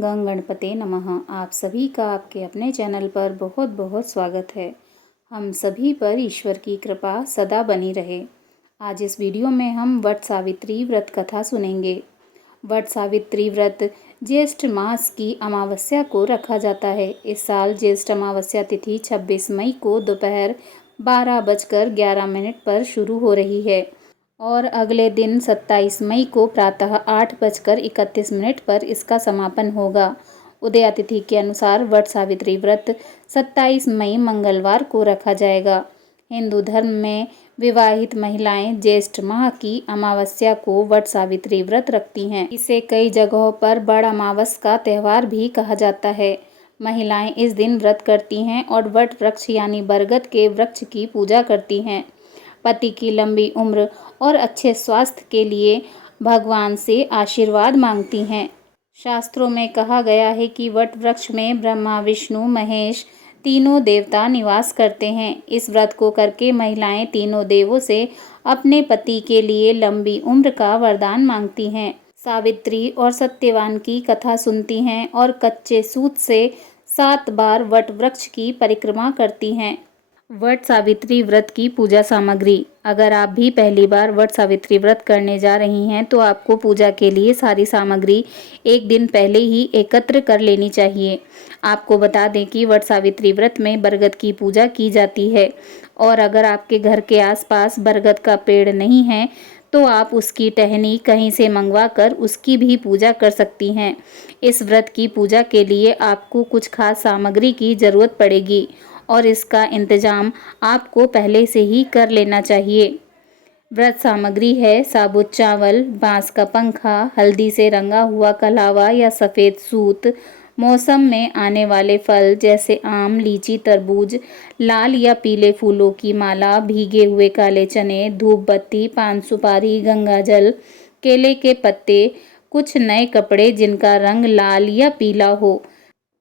गं गणपते नमः। आप सभी का आपके अपने चैनल पर बहुत बहुत स्वागत है। हम सभी पर ईश्वर की कृपा सदा बनी रहे। आज इस वीडियो में हम वट सावित्री व्रत कथा सुनेंगे। वट सावित्री व्रत ज्येष्ठ मास की अमावस्या को रखा जाता है। इस साल ज्येष्ठ अमावस्या तिथि 26 मई को दोपहर 12:11 पर शुरू हो रही है और अगले दिन 27 मई को प्रातः 8:31 पर इसका समापन होगा। उदया तिथि के अनुसार वट सावित्री व्रत 27 मई मंगलवार को रखा जाएगा। हिंदू धर्म में विवाहित महिलाएं ज्येष्ठ माह की अमावस्या को वट सावित्री व्रत रखती हैं। इसे कई जगहों पर बड़ अमावस का त्यौहार भी कहा जाता है। महिलाएं इस दिन व्रत करती हैं और वट वृक्ष यानी बरगद के वृक्ष की पूजा करती हैं। पति की लंबी उम्र और अच्छे स्वास्थ्य के लिए भगवान से आशीर्वाद मांगती हैं। शास्त्रों में कहा गया है कि वट वृक्ष में ब्रह्मा, विष्णु, महेश तीनों देवता निवास करते हैं। इस व्रत को करके महिलाएं तीनों देवों से अपने पति के लिए लंबी उम्र का वरदान मांगती हैं। सावित्री और सत्यवान की कथा सुनती हैं और कच्चे सूत से 7 बार वट वृक्ष की परिक्रमा करती हैं। वट सावित्री व्रत की पूजा सामग्री। अगर आप भी पहली बार वट सावित्री व्रत करने जा रही हैं तो आपको पूजा के लिए सारी सामग्री एक दिन पहले ही एकत्र कर लेनी चाहिए। आपको बता दें कि वट सावित्री व्रत में बरगद की पूजा की जाती है और अगर आपके घर के आसपास बरगद का पेड़ नहीं है तो आप उसकी टहनी कहीं से मंगवा कर उसकी भी पूजा कर सकती हैं। इस व्रत की पूजा के लिए आपको कुछ खास सामग्री की ज़रूरत पड़ेगी और इसका इंतजाम आपको पहले से ही कर लेना चाहिए। व्रत सामग्री है साबुत चावल, बांस का पंखा, हल्दी से रंगा हुआ कलावा या सफ़ेद सूत, मौसम में आने वाले फल जैसे आम, लीची, तरबूज, लाल या पीले फूलों की माला, भीगे हुए काले चने, धूप बत्ती, पान सुपारी, गंगाजल, केले के पत्ते, कुछ नए कपड़े जिनका रंग लाल या पीला हो,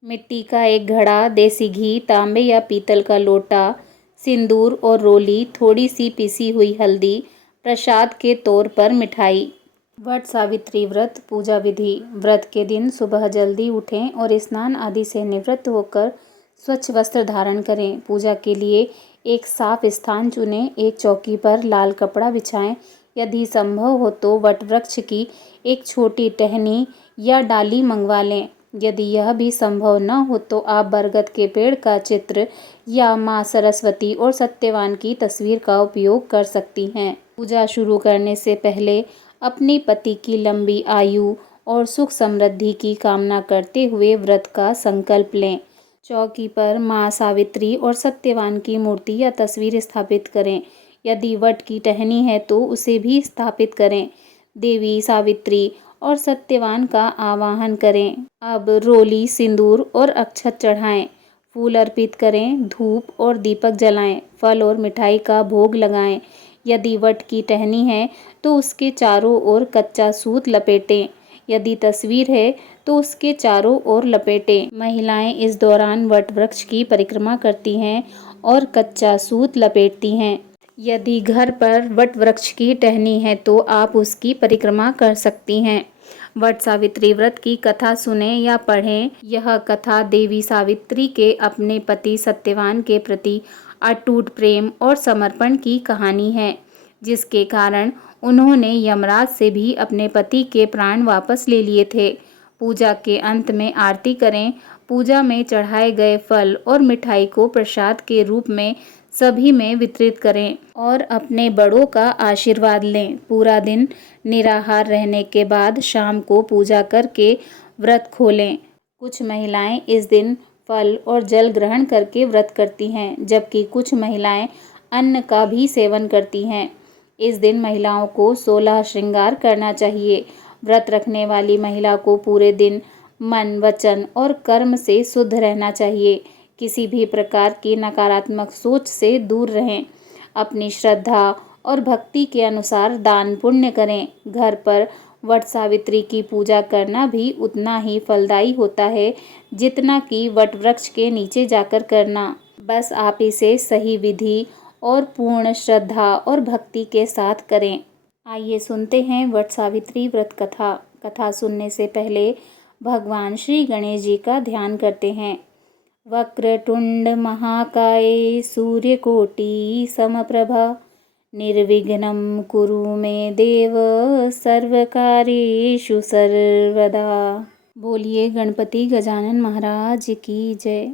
मिट्टी का एक घड़ा, देसी घी, तांबे या पीतल का लोटा, सिंदूर और रोली, थोड़ी सी पिसी हुई हल्दी, प्रसाद के तौर पर मिठाई। वट सावित्री व्रत पूजा विधि। व्रत के दिन सुबह जल्दी उठें और स्नान आदि से निवृत्त होकर स्वच्छ वस्त्र धारण करें। पूजा के लिए एक साफ स्थान चुनें। एक चौकी पर लाल कपड़ा बिछाएं। यदि संभव हो तो वट वृक्ष की एक छोटी टहनी या डाली मंगवा लें। यदि यह भी संभव न हो तो आप बरगद के पेड़ का चित्र या माँ सरस्वती और सत्यवान की तस्वीर का उपयोग कर सकती हैं। पूजा शुरू करने से पहले अपने पति की लंबी आयु और सुख समृद्धि की कामना करते हुए व्रत का संकल्प लें। चौकी पर माँ सावित्री और सत्यवान की मूर्ति या तस्वीर स्थापित करें। यदि वट की टहनी है तो उसे भी स्थापित करें। देवी सावित्री और सत्यवान का आवाहन करें। अब रोली, सिंदूर और अक्षत चढ़ाएं, फूल अर्पित करें, धूप और दीपक जलाएं, फल और मिठाई का भोग लगाएं। यदि वट की टहनी है तो उसके चारों ओर कच्चा सूत लपेटें। यदि तस्वीर है तो उसके चारों ओर लपेटें। महिलाएं इस दौरान वट वृक्ष की परिक्रमा करती हैं और कच्चा सूत लपेटती हैं। यदि घर पर वट वृक्ष की टहनी है तो आप उसकी परिक्रमा कर सकती हैं। वट सावित्री व्रत की कथा सुनें या पढ़ें। यह कथा देवी सावित्री के अपने पति सत्यवान के प्रति अटूट प्रेम और समर्पण की कहानी है, जिसके कारण उन्होंने यमराज से भी अपने पति के प्राण वापस ले लिए थे। पूजा के अंत में आरती करें। पूजा में चढ़ाए गए फल और मिठाई को प्रसाद के रूप में सभी में वितरित करें और अपने बड़ों का आशीर्वाद लें। पूरा दिन निराहार रहने के बाद शाम को पूजा करके व्रत खोलें। कुछ महिलाएं इस दिन फल और जल ग्रहण करके व्रत करती हैं, जबकि कुछ महिलाएं अन्न का भी सेवन करती हैं। इस दिन महिलाओं को 16 श्रृंगार करना चाहिए। व्रत रखने वाली महिला को पूरे दिन मन, वचन और कर्म से शुद्ध रहना चाहिए। किसी भी प्रकार की नकारात्मक सोच से दूर रहें। अपनी श्रद्धा और भक्ति के अनुसार दान पुण्य करें। घर पर वट सावित्री की पूजा करना भी उतना ही फलदायी होता है जितना कि वट वृक्ष के नीचे जाकर करना। बस आप इसे सही विधि और पूर्ण श्रद्धा और भक्ति के साथ करें। आइए सुनते हैं वट सावित्री व्रत कथा। कथा सुनने से पहले भगवान श्री गणेश जी का ध्यान करते हैं। वक्रतुंड महाकाय सूर्यकोटि समप्रभा निर्विघ्नं कुरु मे देव सर्वकार्येषु सर्वदा। बोलिए गणपति गजानन महाराज की जय।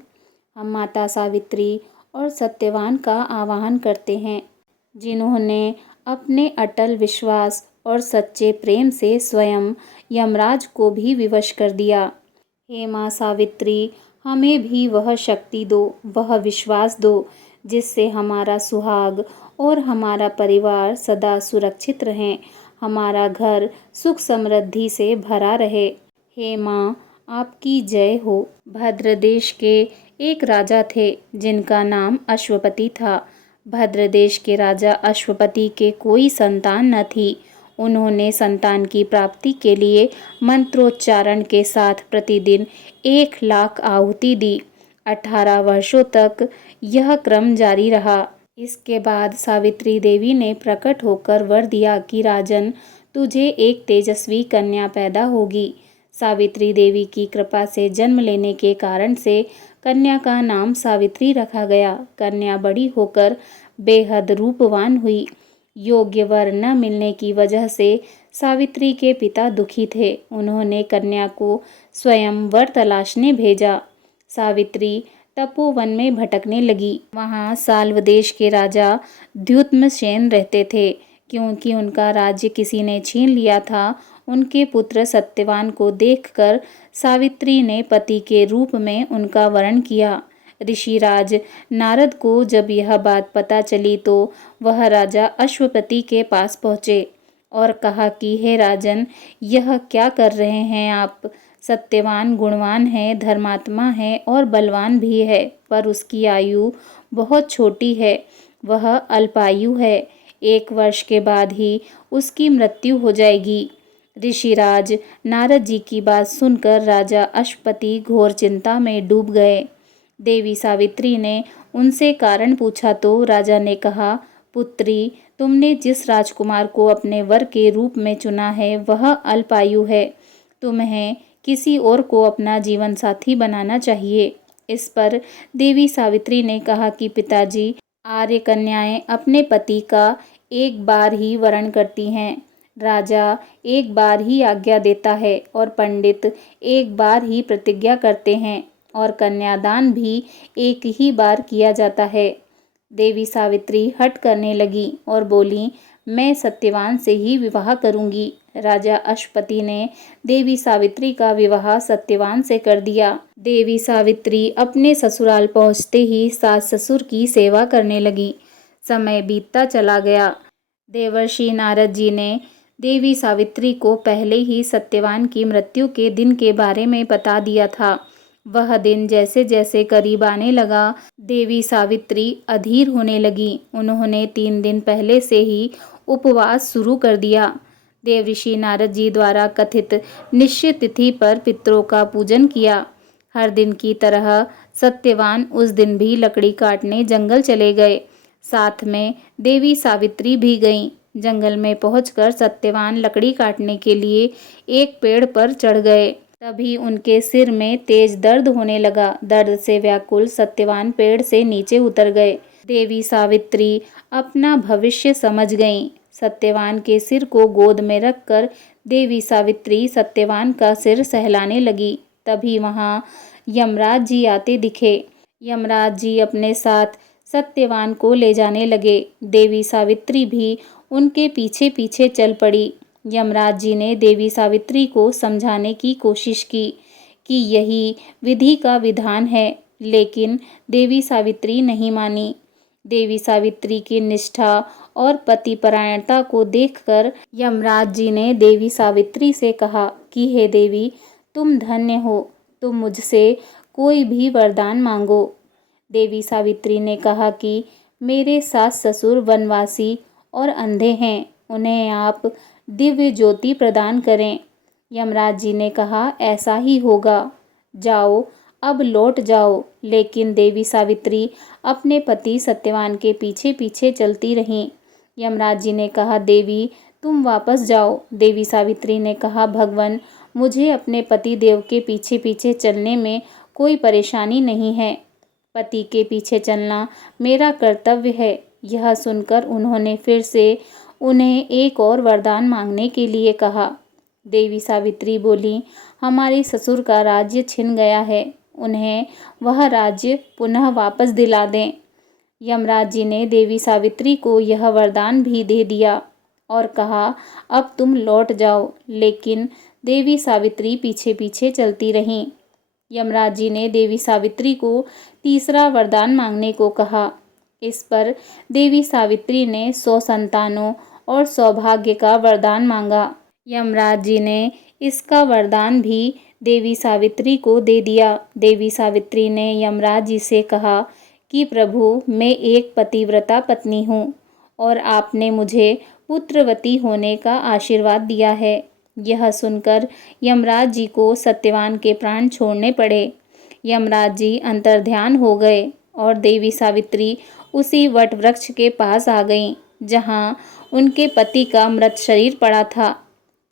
हम माता सावित्री और सत्यवान का आवाहन करते हैं, जिन्होंने अपने अटल विश्वास और सच्चे प्रेम से स्वयं यमराज को भी विवश कर दिया। हे माँ सावित्री, हमें भी वह शक्ति दो, वह विश्वास दो, जिससे हमारा सुहाग और हमारा परिवार सदा सुरक्षित रहें, हमारा घर सुख समृद्धि से भरा रहे। हे माँ, आपकी जय हो। भद्र देश के एक राजा थे, जिनका नाम अश्वपति था। भद्र देश के राजा अश्वपति के कोई संतान न थी। उन्होंने संतान की प्राप्ति के लिए मंत्रोच्चारण के साथ प्रतिदिन 1,00,000 आहुति दी। 18 वर्षों तक यह क्रम जारी रहा। इसके बाद सावित्री देवी ने प्रकट होकर वर दिया कि राजन, तुझे एक तेजस्वी कन्या पैदा होगी। सावित्री देवी की कृपा से जन्म लेने के कारण से कन्या का नाम सावित्री रखा गया। कन्या बड़ी होकर बेहद रूपवान हुई। योग्य वर न मिलने की वजह से सावित्री के पिता दुखी थे। उन्होंने कन्या को स्वयं वर तलाशने भेजा। सावित्री तपोवन में भटकने लगी। वहाँ साल्व देश के राजा द्युम्नसेन रहते थे। क्योंकि उनका राज्य किसी ने छीन लिया था, उनके पुत्र सत्यवान को देखकर सावित्री ने पति के रूप में उनका वरण किया। ऋषिराज नारद को जब यह बात पता चली तो वह राजा अश्वपति के पास पहुँचे और कहा कि हे राजन, यह क्या कर रहे हैं आप? सत्यवान गुणवान है, धर्मात्मा है और बलवान भी है, पर उसकी आयु बहुत छोटी है, वह अल्पायु है। 1 वर्ष के बाद ही उसकी मृत्यु हो जाएगी। ऋषिराज नारद जी की बात सुनकर राजा अश्वपति घोर चिंता में डूब गए। देवी सावित्री ने उनसे कारण पूछा तो राजा ने कहा, पुत्री, तुमने जिस राजकुमार को अपने वर के रूप में चुना है वह अल्पायु है। तुम्हें किसी और को अपना जीवन साथी बनाना चाहिए। इस पर देवी सावित्री ने कहा कि पिताजी, आर्य कन्याएं अपने पति का एक बार ही वरण करती हैं। राजा एक बार ही आज्ञा देता है और पंडित एक बार ही प्रतिज्ञा करते हैं और कन्यादान भी एक ही बार किया जाता है। देवी सावित्री हठ करने लगी और बोली, मैं सत्यवान से ही विवाह करूंगी। राजा अश्वपति ने देवी सावित्री का विवाह सत्यवान से कर दिया। देवी सावित्री अपने ससुराल पहुंचते ही सास ससुर की सेवा करने लगी। समय बीतता चला गया। देवर्षि नारद जी ने देवी सावित्री को पहले ही सत्यवान की मृत्यु के दिन के बारे में बता दिया था। वह दिन जैसे जैसे करीब आने लगा, देवी सावित्री अधीर होने लगी। उन्होंने 3 दिन पहले से ही उपवास शुरू कर दिया। देवऋषि नारद जी द्वारा कथित निश्चित तिथि पर पितरों का पूजन किया। हर दिन की तरह सत्यवान उस दिन भी लकड़ी काटने जंगल चले गए। साथ में देवी सावित्री भी गईं। जंगल में पहुंचकर सत्यवान लकड़ी काटने के लिए एक पेड़ पर चढ़ गए। तभी उनके सिर में तेज दर्द होने लगा। दर्द से व्याकुल सत्यवान पेड़ से नीचे उतर गए। देवी सावित्री अपना भविष्य समझ गईं। सत्यवान के सिर को गोद में रखकर देवी सावित्री सत्यवान का सिर सहलाने लगी। तभी वहाँ यमराज जी आते दिखे। यमराज जी अपने साथ सत्यवान को ले जाने लगे। देवी सावित्री भी उनके पीछे पीछे चल पड़ी। यमराज जी ने देवी सावित्री को समझाने की कोशिश की कि यही विधि का विधान है, लेकिन देवी सावित्री नहीं मानी। देवी सावित्री की निष्ठा और पतिपरायणता को देखकर यमराज जी ने देवी सावित्री से कहा कि हे देवी, तुम धन्य हो, तुम मुझसे कोई भी वरदान मांगो। देवी सावित्री ने कहा कि मेरे सास ससुर वनवासी और अंधे हैं, उन्हें आप दिव्य ज्योति प्रदान करें। यमराज जी ने कहा, ऐसा ही होगा, जाओ, अब लौट जाओ। लेकिन देवी सावित्री अपने पति सत्यवान के पीछे पीछे चलती रहीं। यमराज जी ने कहा, देवी तुम वापस जाओ। देवी सावित्री ने कहा, भगवन, मुझे अपने पति देव के पीछे पीछे चलने में कोई परेशानी नहीं है। पति के पीछे चलना मेरा कर्तव्य है। यह सुनकर उन्होंने फिर से उन्हें एक और वरदान मांगने के लिए कहा। देवी सावित्री बोली, हमारे ससुर का राज्य छिन गया है, उन्हें वह राज्य पुनः वापस दिला दें। यमराज जी ने देवी सावित्री को यह वरदान भी दे दिया और कहा, अब तुम लौट जाओ। लेकिन देवी सावित्री पीछे पीछे चलती रहीं। यमराज जी ने देवी सावित्री को तीसरा वरदान मांगने को कहा। इस पर देवी सावित्री ने 100 संतानों और सौभाग्य का वरदान मांगा। यमराज जी ने इसका वरदान भी देवी सावित्री को दे दिया। देवी सावित्री ने यमराज जी से कहा कि प्रभु, मैं एक पतिव्रता पत्नी हूँ और आपने मुझे पुत्रवती होने का आशीर्वाद दिया है। यह सुनकर यमराज जी को सत्यवान के प्राण छोड़ने पड़े। यमराज जी अंतर्ध्यान हो गए और देवी सावित्री उसी वट वृक्ष के पास आ गईं, जहाँ उनके पति का मृत शरीर पड़ा था।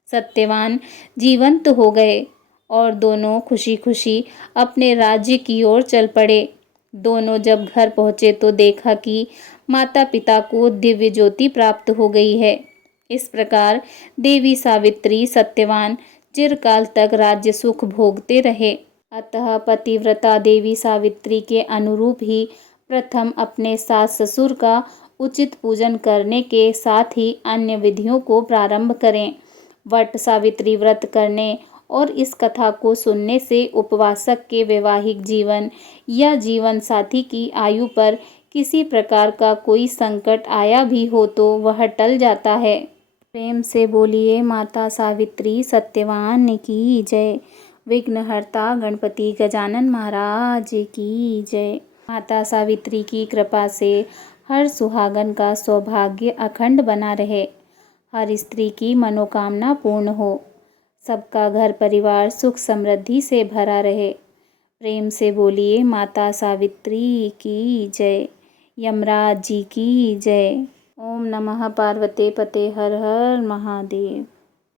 सत्यवान जीवंत हो गए और दोनों खुशी खुशी अपने राज्य की ओर चल पड़े। दोनों जब घर पहुँचे तो देखा कि माता पिता को दिव्य ज्योति प्राप्त हो गई है। इस प्रकार देवी सावित्री सत्यवान चिरकाल तक राज्य सुख भोगते रहे। अतः पतिव्रता देवी सावित्री के अनुरूप ही प्रथम अपने सास ससुर का उचित पूजन करने के साथ ही अन्य विधियों को प्रारंभ करें। वट सावित्री व्रत करने और इस कथा को सुनने से उपवासक के वैवाहिक जीवन या जीवन साथी की आयु पर किसी प्रकार का कोई संकट आया भी हो तो वह टल जाता है। प्रेम से बोलिए माता सावित्री सत्यवान की जय। विघ्नहर्ता गणपति गजानन महाराज की जय। माता सावित्री की कृपा से हर सुहागन का सौभाग्य अखंड बना रहे, हर स्त्री की मनोकामना पूर्ण हो, सबका घर परिवार सुख समृद्धि से भरा रहे। प्रेम से बोलिए माता सावित्री की जय। यमराज जी की जय। ओम नमः पार्वते पते हर हर महादेव।